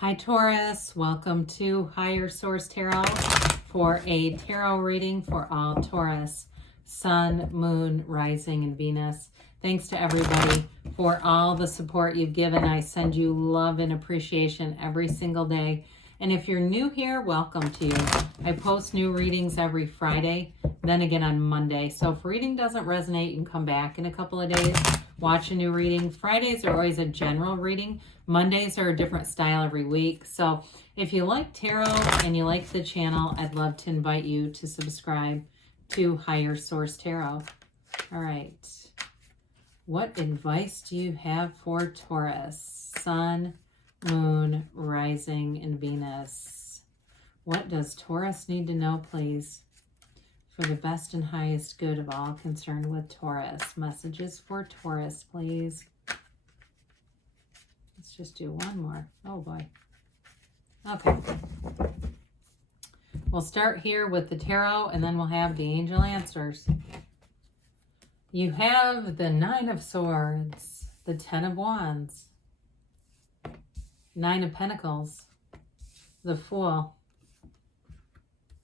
Hi Taurus, welcome to Higher Source Tarot for a tarot reading for all Taurus, Sun, Moon, Rising, and Venus. Thanks to everybody for all the support you've given. I send you love and appreciation every single day. And if you're new here, welcome to you. I post new readings every Friday, then again on Monday. So if reading doesn't resonate, you can come back in a couple of days, watch a new reading. Fridays are always a general reading. Mondays are a different style every week. So if you like tarot and you like the channel, I'd love to invite you to subscribe to Higher Source Tarot. All right. What advice do you have for Taurus, Sun, Moon, Rising, and Venus? What does Taurus need to know, please, for the best and highest good of all concerned with Taurus? Messages for Taurus, please. Let's just do one more. Oh, boy. Okay. We'll start here with the tarot, and then we'll have the angel answers. You have the Nine of Swords, the Ten of Wands, Nine of Pentacles, the Fool,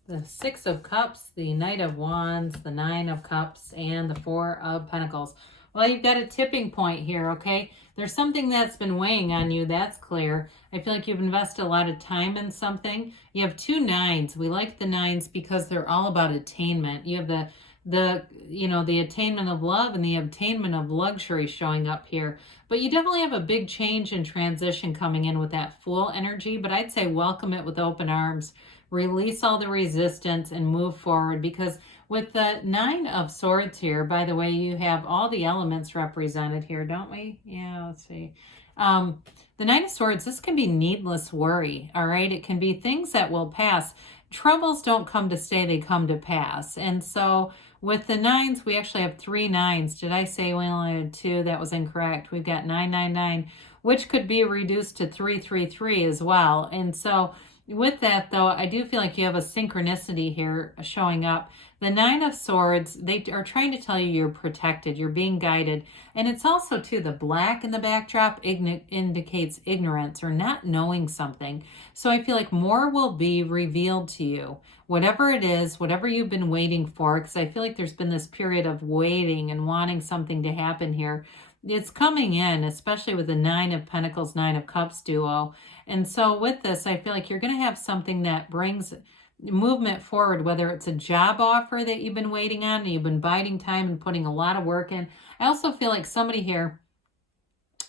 the Six of Cups, the Knight of Wands, the Nine of Cups, and the Four of Pentacles. Well, you've got a tipping point here, okay? There's something that's been weighing on you, that's clear. I feel like you've invested a lot of time in something. You have two nines. We like the nines because they're all about attainment. You have the attainment of love and the attainment of luxury showing up here. But you definitely have a big change and transition coming in with that Fool energy. But I'd say welcome it with open arms. Release all the resistance and move forward, because with the Nine of Swords here, by the way, you have all the elements represented here, don't we? Yeah, let's see. The Nine of Swords, this can be needless worry, all right? It can be things that will pass. Troubles don't come to stay, they come to pass. And so with the nines, we actually have three nines. Did I say we only had two? That was incorrect. We've got 999, which could be reduced to 333 as well. And so with that, though, I do feel like you have a synchronicity here showing up. The Nine of Swords, they are trying to tell you you're protected, you're being guided. And it's also, too, the black in the backdrop indicates ignorance or not knowing something. So I feel like more will be revealed to you. Whatever it is, whatever you've been waiting for, because I feel like there's been this period of waiting and wanting something to happen here. It's coming in, especially with the Nine of Pentacles, Nine of Cups duo. And so with this, I feel like you're going to have something that brings movement forward, whether it's a job offer that you've been waiting on and you've been biding time and putting a lot of work in. I also feel like somebody here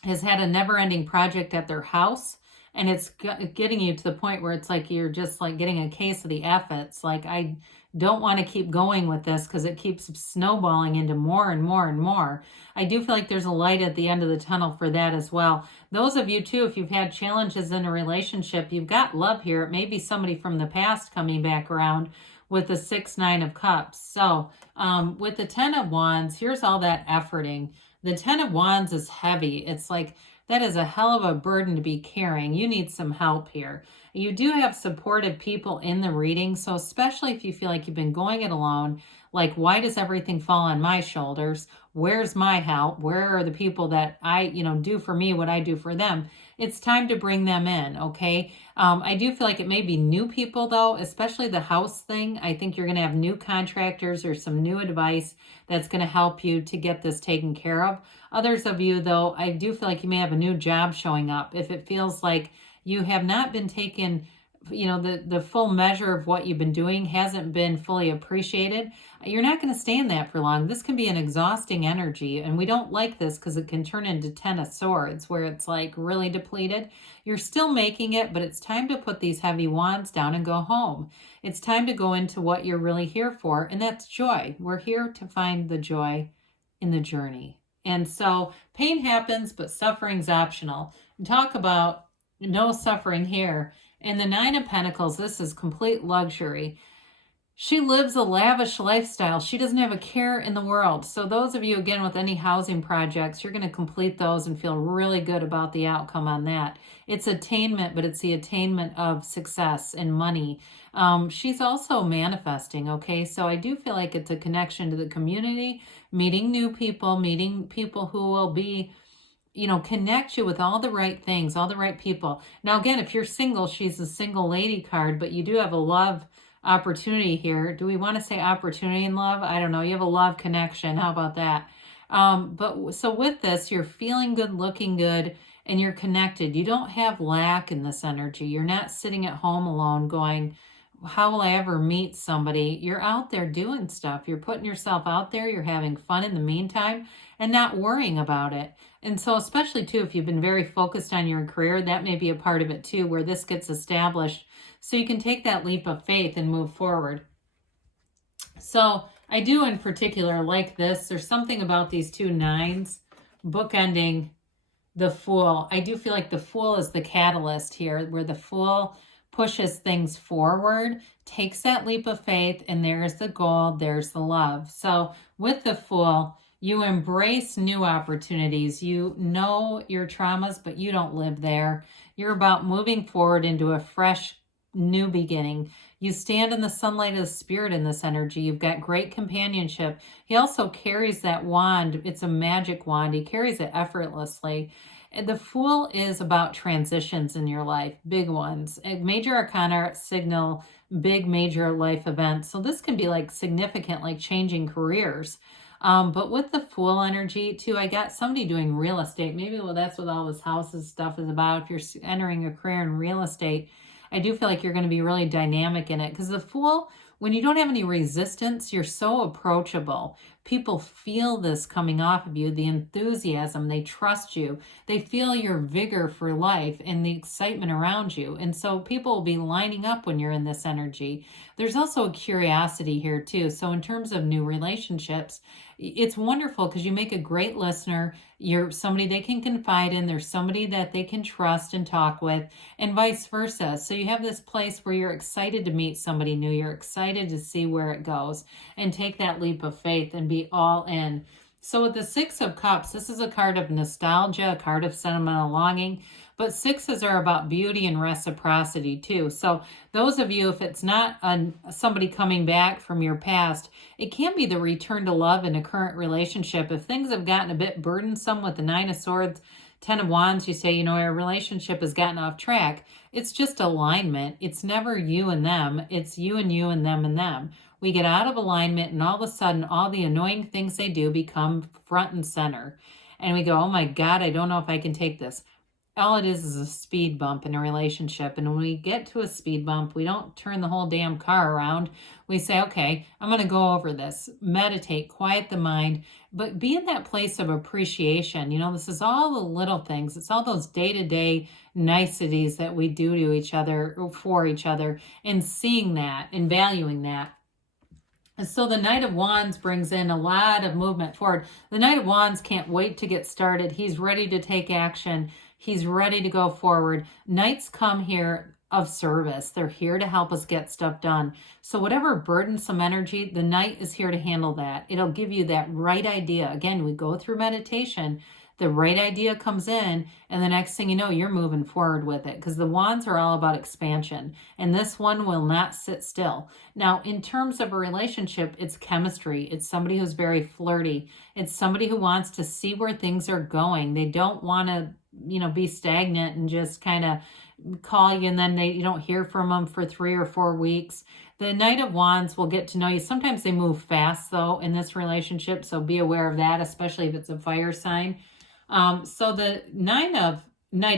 has had a never-ending project at their house, and it's getting you to the point where it's like you're just like getting a case of the F. It's like, I don't want to keep going with this because it keeps snowballing into more and more and more. I do feel like there's a light at the end of the tunnel for that as well. Those of you too, if you've had challenges in a relationship, you've got love here. It may be somebody from the past coming back around with the 6-9 of Cups. So with the 10 of Wands, here's all that efforting. The 10 of Wands is heavy. It's like, that is a hell of a burden to be carrying. You need some help here. You do have supportive people in the reading. So especially if you feel like you've been going it alone, like, why does everything fall on my shoulders? Where's my help? Where are the people that do for me what I do for them? It's time to bring them in, okay? I do feel like it may be new people, though, especially the house thing. I think you're going to have new contractors or some new advice that's going to help you to get this taken care of. Others of you, though, I do feel like you may have a new job showing up. If it feels like you have not been taken, the full measure of what you've been doing hasn't been fully appreciated, you're not going to stay in that for long. This can be an exhausting energy, and we don't like this because it can turn into 10 of Swords, where it's like really depleted. You're still making it, but it's time to put these heavy wands down and go home. It's time to go into what you're really here for, and that's joy. We're here to find the joy in the journey. And so pain happens, but suffering's optional. Talk about no suffering here. In the 9 of Pentacles, this is complete luxury. She lives a lavish lifestyle. She doesn't have a care in the world. So those of you, again, with any housing projects, you're going to complete those and feel really good about the outcome on that. It's attainment, but it's the attainment of success and money. She's also manifesting, okay? So I do feel like it's a connection to the community, meeting new people, meeting people who will be connect you with all the right things, all the right people. Now, again, if you're single, she's a single lady card, but you do have a love opportunity here. Do we want to say opportunity in love? I don't know. You have a love connection. How about that? But so with this, you're feeling good, looking good, and you're connected. You don't have lack in this energy. You're not sitting at home alone going, how will I ever meet somebody? You're out there doing stuff. You're putting yourself out there. You're having fun in the meantime and not worrying about it. And so especially too, if you've been very focused on your career, that may be a part of it too, where this gets established so you can take that leap of faith and move forward. So I do in particular like this. There's something about these two nines bookending the Fool. I do feel like the Fool is the catalyst here, where the Fool pushes things forward, takes that leap of faith, and there's the gold, there's the love. So with the Fool, you embrace new opportunities. You know your traumas, but you don't live there. You're about moving forward into a fresh, new beginning. You stand in the sunlight of the spirit in this energy. You've got great companionship. He also carries that wand. It's a magic wand. He carries it effortlessly. The Fool is about transitions in your life, big ones. Major arcana signal big major life events. So this can be like significant, like changing careers. But with the Fool energy too, I got somebody doing real estate. Maybe that's what all this houses stuff is about. If you're entering a career in real estate, I do feel like you're going to be really dynamic in it, because the Fool, when you don't have any resistance, you're so approachable. People feel this coming off of you, the enthusiasm, they trust you. They feel your vigor for life and the excitement around you. And so people will be lining up when you're in this energy. There's also a curiosity here too. So in terms of new relationships, it's wonderful because you make a great listener. You're somebody they can confide in. There's somebody that they can trust and talk with, and vice versa. So you have this place where you're excited to meet somebody new. You're excited to see where it goes and take that leap of faith and be all in. So with the Six of Cups, this is a card of nostalgia, a card of sentimental longing, but sixes are about beauty and reciprocity too. So those of you, if it's not somebody coming back from your past, it can be the return to love in a current relationship. If things have gotten a bit burdensome with the Nine of Swords, Ten of Wands, you say, our relationship has gotten off track. It's just alignment. It's never you and them. It's you and you and them and them. We get out of alignment, and all of a sudden, all the annoying things they do become front and center. And we go, oh my God, I don't know if I can take this. All it is a speed bump in a relationship. And when we get to a speed bump, we don't turn the whole damn car around. We say, okay, I'm going to go over this, meditate, quiet the mind, but be in that place of appreciation. This is all the little things. It's all those day-to-day niceties that we do to each other, for each other, and seeing that and valuing that. And so the Knight of Wands brings in a lot of movement forward. The Knight of Wands can't wait to get started. He's ready to take action. He's ready to go forward. Knights come here of service. They're here to help us get stuff done. So whatever burdensome energy, the Knight is here to handle that. It'll give you that right idea. Again, we go through meditation. The right idea comes in, and the next thing you know, you're moving forward with it, because the wands are all about expansion, and this one will not sit still. Now, in terms of a relationship, it's chemistry. It's somebody who's very flirty. It's somebody who wants to see where things are going. They don't want to, be stagnant and just kind of call you, and then you don't hear from them for 3 or 4 weeks. The Knight of Wands will get to know you. Sometimes they move fast, though, in this relationship, so be aware of that, especially if it's a fire sign. So the Knight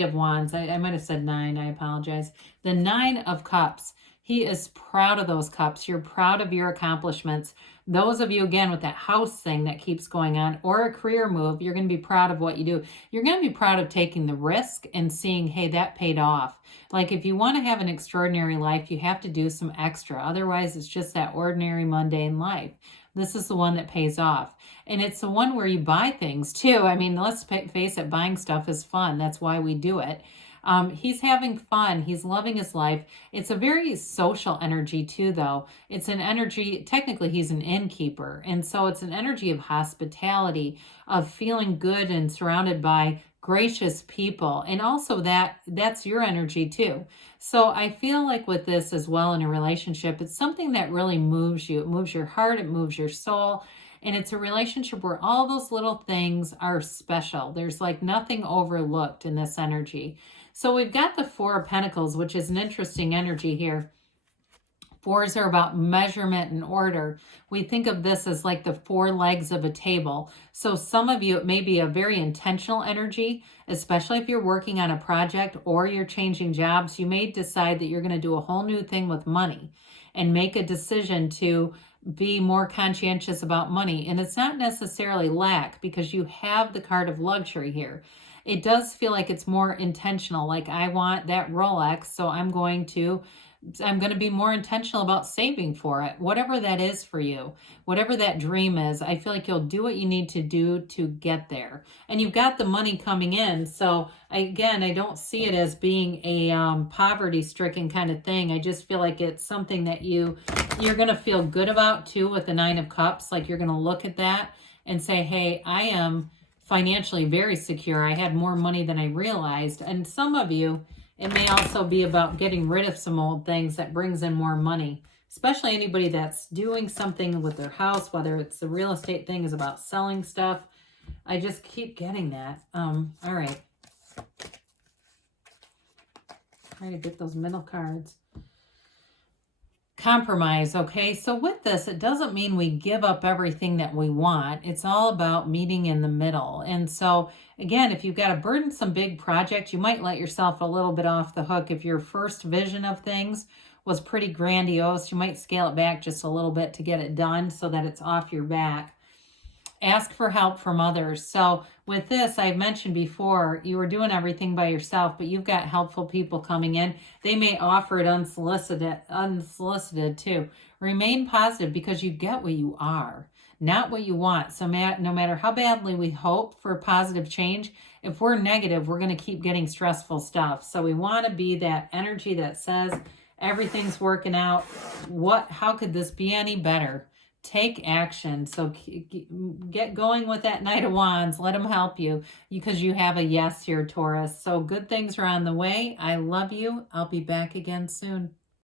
of Wands, I might have said 9, I apologize. The 9 of Cups, he is proud of those cups. You're proud of your accomplishments. Those of you, again, with that house thing that keeps going on, or a career move, you're going to be proud of what you do. You're going to be proud of taking the risk and seeing, hey, that paid off. Like, if you want to have an extraordinary life, you have to do some extra. Otherwise, it's just that ordinary, mundane life. This is the one that pays off. And it's the one where you buy things too. I mean, let's face it, buying stuff is fun. That's why we do it. He's having fun. He's loving his life. It's a very social energy too, though. It's an energy, technically he's an innkeeper. And so it's an energy of hospitality, of feeling good and surrounded by gracious people. And also that's your energy too. So I feel like with this as well in a relationship, it's something that really moves you. It moves your heart. It moves your soul. And it's a relationship where all those little things are special. There's like nothing overlooked in this energy. So we've got the Four of Pentacles, which is an interesting energy here. Fours are about measurement and order. We think of this as like the four legs of a table. So some of you, it may be a very intentional energy, especially if you're working on a project or you're changing jobs. You may decide that you're going to do a whole new thing with money and make a decision to be more conscientious about money. And it's not necessarily lack, because you have the card of luxury here. It does feel like it's more intentional. Like, I want that Rolex, so I'm going to be more intentional about saving for it. Whatever that is for you, whatever that dream is, I feel like you'll do what you need to do to get there. And you've got the money coming in. So again, I don't see it as being a poverty-stricken kind of thing. I just feel like it's something that you're going to feel good about too, with the Nine of Cups. Like, you're going to look at that and say, hey, I am financially very secure. I had more money than I realized. And some of you, it may also be about getting rid of some old things that brings in more money, especially anybody that's doing something with their house, whether it's the real estate thing is about selling stuff. I just keep getting that. All right. Trying to get those middle cards. Compromise, okay? So with this, it doesn't mean we give up everything that we want. It's all about meeting in the middle. And so, again, if you've got a burdensome big project, you might let yourself a little bit off the hook. If your first vision of things was pretty grandiose, you might scale it back just a little bit to get it done so that it's off your back. Ask for help from others. So with this, I mentioned before, you were doing everything by yourself, but you've got helpful people coming in. They may offer it unsolicited too. Remain positive, because you get what you are, not what you want. So no matter how badly we hope for positive change, if we're negative, we're going to keep getting stressful stuff. So we want to be that energy that says everything's working out. How could this be any better? Take action. So get going with that Knight of Wands. Let them help you, because you have a yes here, Taurus. So good things are on the way. I love you. I'll be back again soon.